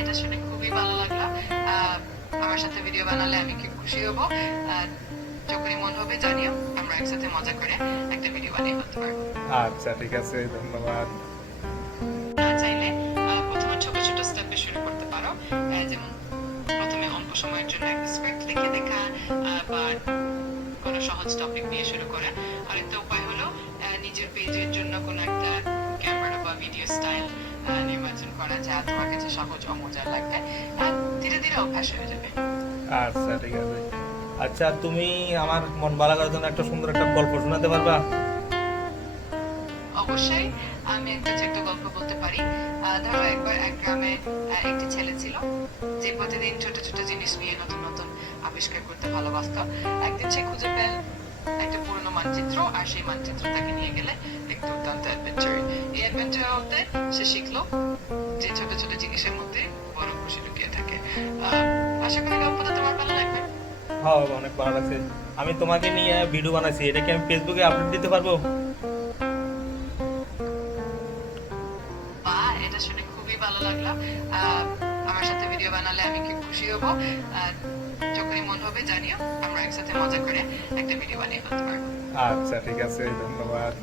এটা শুনে খুবই ভালো লাগলো। আমার সাথে ভিডিও বানালে আমি খুব খুশি হব। যখনই মন হবে জানিও, আমরা একসাথে মজা করে একটা ভিডিও বানিয়ে ফেলতে পারবো। আচ্ছা ঠিক আছে, ধন্যবাদ। চাইলে প্রথমে ছোট ছোট স্টেপে শুরু করতে পারো। যেমন প্রথমে অল্প সময়ের জন্য একটা স্ক্রিপ্ট লিখে দেখা, বা কোনো সহজ টপিক নিয়ে শুরু করা। আরেকটা উপায় হলো নিজের পেজের জন্য কোনো একটা ক্যামেরা বা ভিডিও স্টাইল নির্বাচন করা, যা তোমার কাছে সহজ ও মজার লাগবে। ধীরে ধীরে অভ্যাস হয়ে যাবে। আচ্ছা ঠিক আছে। আচ্ছা, তুমি আমার মন ভালো করার জন্য একটা সুন্দর একটা গল্প শোনাতে পারবা? অবশ্যই আমি একটা ছোট্ট গল্প বলতে পারি। ধরো একবার এক গ্রামে একটি ছেলে ছিল, যে প্রতিদিন ছোট ছোট জিনিস নিয়ে নতুন নতুন আবিষ্কার করতে ভালোবাসতো। একদিন সে খুঁজে পেল একটা পুরনো মানচিত্র, আর সেই মানচিত্র তাকে নিয়ে গেলে এক দুর্দান্ত অ্যাডভেঞ্চার। এই অ্যাডভেঞ্চার হতে সে শিখলো যে ছোট ছোট জিনিসের মধ্যে বড় খুশি লুকিয়ে থাকে। আশা করি গল্পটা তোমার ভালো লাগবে। হ্যাঁ, অনেক ভালো লাগছে। আমি তোমাকে নিয়ে ভিডিও বানাইছি, এটা কি আমি ফেসবুকে আপলোড দিতে পারবো? বা এটা শুনে খুবই ভালো লাগলো। আহ, আমার সাথে ভিডিও বানালে আমি খুব খুশি হব। আহ, যখনই মন হবে জানিও, আমরা একসাথে মজা করে একটা ভিডিও বানিয়ে ফেলতে পারবো। আচ্ছা ঠিক আছে, ধন্যবাদ।